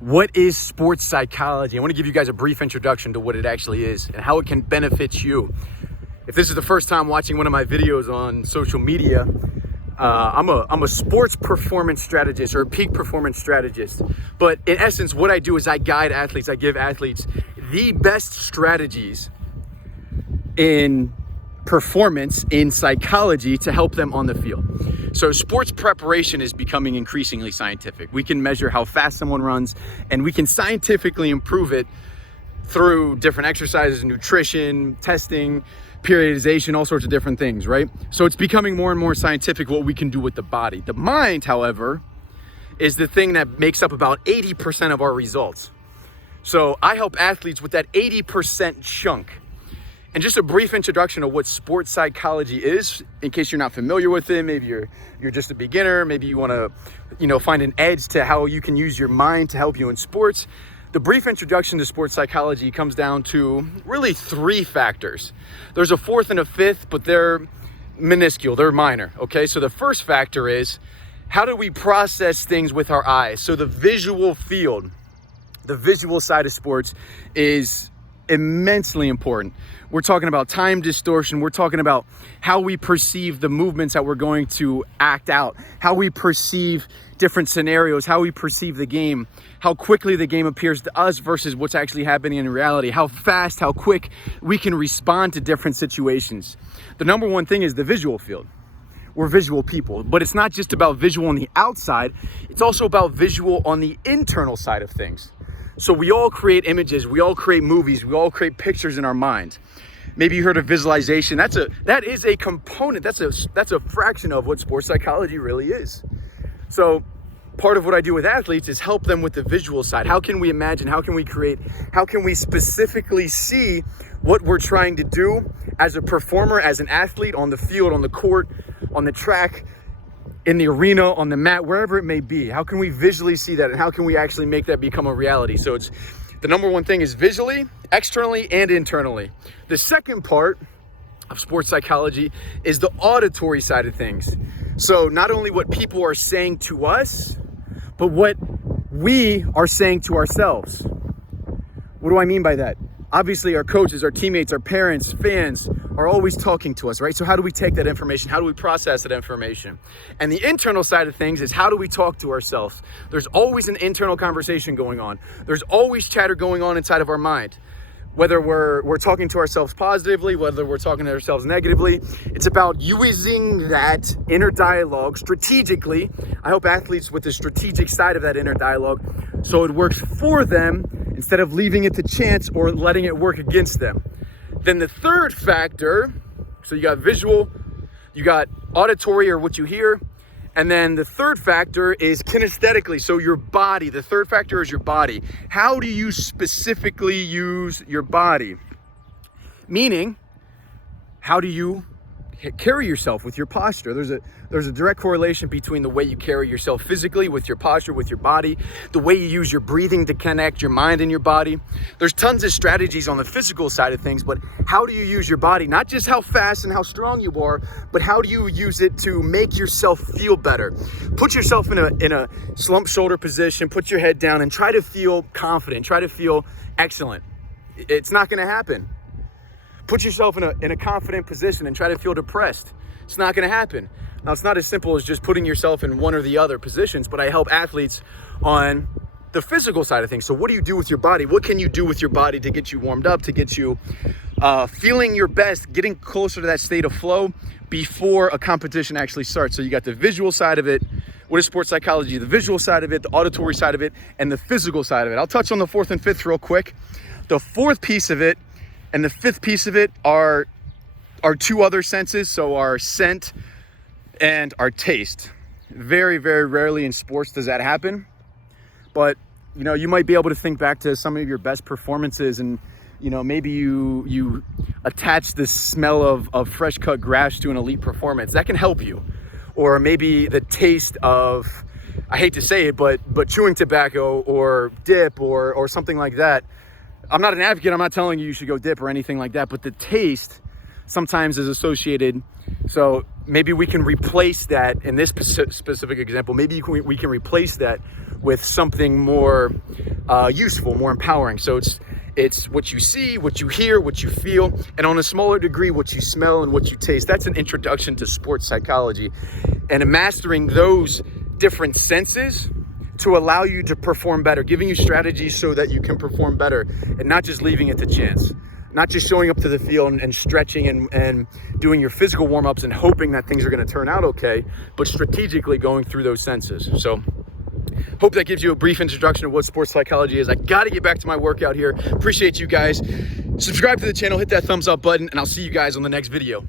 What is sports psychology? I want to give you guys a brief introduction to what it actually is and how it can benefit you. If this is the first time watching one of my videos on social media, I'm a sports performance strategist or a peak performance strategist. But in essence, what I do is I guide athletes. I give athletes the best strategies in performance, in psychology, to help them on the field. So sports preparation is becoming increasingly scientific. We can measure how fast someone runs, and we can scientifically improve it through different exercises, nutrition, testing, periodization, all sorts of different things, right? So it's becoming more and more scientific what we can do with the body. The mind, however, is the thing that makes up about 80% of our results. So I help athletes with that 80% chunk. And just a brief introduction of what sports psychology is, in case you're not familiar with it. Maybe you're just a beginner. Maybe you want to, find an edge to how you can use your mind to help you in sports. The brief introduction to sports psychology comes down to really three factors. There's a fourth and a fifth, but they're minuscule, they're minor, okay? So the first factor is, how do we process things with our eyes? So the visual field, the visual side of sports is immensely important. We're talking about time distortion. We're talking about how we perceive the movements that we're going to act out, how we perceive different scenarios, how we perceive the game, how quickly the game appears to us versus what's actually happening in reality, how fast, how quick we can respond to different situations. The number one thing is the visual field. We're visual people, but it's not just about visual on the outside. It's also about visual on the internal side of things. So we all create images, we all create movies, we all create pictures in our mind. Maybe you heard of visualization. That is a component. That's a fraction of what sports psychology really is. So part of what I do with athletes is help them with the visual side. How can we imagine? How can we create? How can we specifically see what we're trying to do as a performer, as an athlete, on the field, on the court, on the track, in the arena, on the mat, wherever it may be? How can we visually see that, and how can we actually make that become a reality? So it's the number one thing is visually, externally, and internally. The second part of sports psychology is the auditory side of things. So not only what people are saying to us, but what we are saying to ourselves. What do I mean by that? Obviously, our coaches, our teammates, our parents, fans are always talking to us, right? So how do we take that information? How do we process that information? And the internal side of things is, how do we talk to ourselves? There's always an internal conversation going on. There's always chatter going on inside of our mind. Whether we're talking to ourselves positively, whether we're talking to ourselves negatively, it's about using that inner dialogue strategically. I help athletes with the strategic side of that inner dialogue so it works for them instead of leaving it to chance or letting it work against them. Then the third factor, so you got visual, you got auditory or what you hear, and then the third factor is kinesthetically, so your body. The third factor is your body. How do you specifically use your body? Meaning, how do you carry yourself with your posture? There's a direct correlation between the way you carry yourself physically with your posture, with your body, the way you use your breathing to connect your mind and your body. There's tons of strategies on the physical side of things, but how do you use your body? Not just how fast and how strong you are, but how do you use it to make yourself feel better? Put yourself in a slump shoulder position, put your head down, and try to feel confident, try to feel excellent. It's not gonna happen. Put yourself in a confident position and try to feel depressed. It's not gonna happen. Now, it's not as simple as just putting yourself in one or the other positions, but I help athletes on the physical side of things. So what do you do with your body? What can you do with your body to get you warmed up, to get you feeling your best, getting closer to that state of flow before a competition actually starts? So you got the visual side of it. What is sports psychology? The visual side of it, the auditory side of it, and the physical side of it. I'll touch on the fourth and fifth real quick. The fourth piece of it and the fifth piece of it are two other senses, so our scent and our taste. Very, very rarely in sports does that happen. But, you might be able to think back to some of your best performances, and, maybe you attach the smell of fresh cut grass to an elite performance. That can help you. Or maybe the taste of, I hate to say it, but chewing tobacco or dip or something like that. I'm not an advocate. I'm not telling you should go dip or anything like that, but the taste sometimes is associated. So maybe we can replace that in this specific example. Maybe we can replace that with something more useful, more empowering. So it's what you see, what you hear, what you feel, and on a smaller degree, what you smell and what you taste. That's an introduction to sports psychology. And mastering those different senses to allow you to perform better, giving you strategies so that you can perform better, and not just leaving it to chance. Not just showing up to the field and stretching and doing your physical warm-ups and hoping that things are going to turn out okay, but strategically going through those senses. So hope that gives you a brief introduction of what sports psychology is. I got to get back to my workout here. Appreciate you guys. Subscribe to the channel, hit that thumbs up button, and I'll see you guys on the next video.